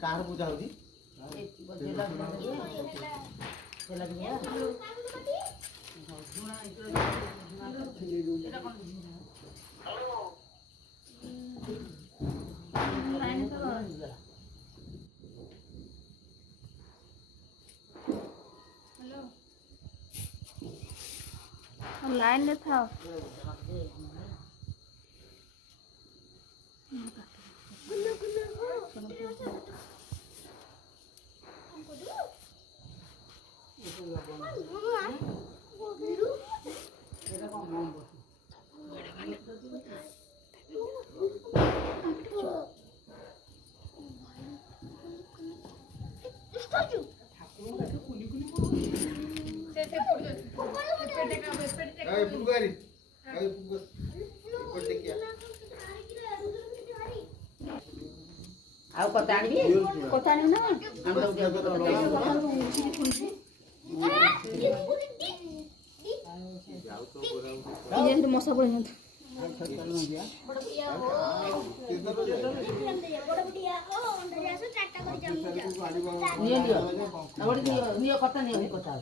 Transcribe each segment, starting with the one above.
car पूजा होती line में था ଆଉ କଥା ଆଣିବି କଥା नहीं ना ये तो मसा पड़ जाता ନିଅ କଥା ନିଅ କଥା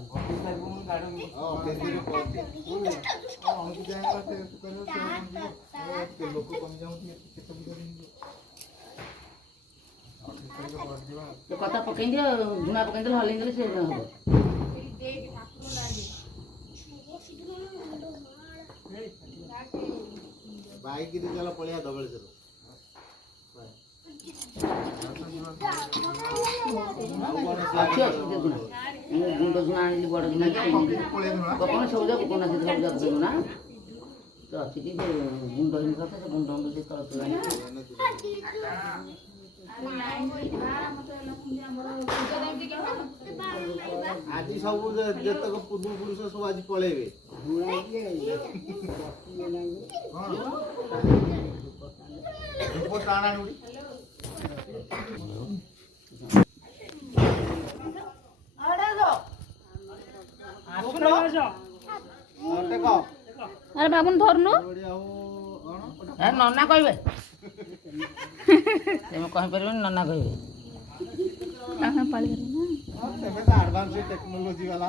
କଥା ପକେଇ ଦିଅ ଝୁଣା ପକେଇ ଦେଲେ ହଲେଇ ଦେଲେ ସେ ହବ बाइक रे चला पळिया धबळेश्वर गुंड ଝୁଣା ଆଣିଲି ବଡ଼ ଝୁଣା କଣ ସବୁଜ କୋନା ସେ ସବୁଜ ଝୁଣା ତ ଅଛି କି ଗୁଣ୍ଡ ହିଁ କଥା ସେ ଗୁଣ୍ଡ ଗୁଣ୍ଡ ସେ ତଳ ତଳ आज सब जतक पूर्व पुरुष सब आज पळेबे टाणा नुडी अरे बाबून धरनु नना कहबे तुम कहि परबे नना कहबे कहां पाली सेमे तो एडवांस टेक्नोलॉजी वाला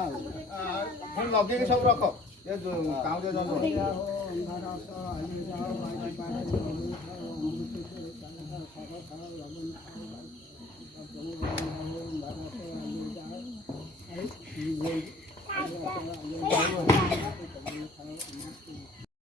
हम लगे के सब रखो ये काम दे दो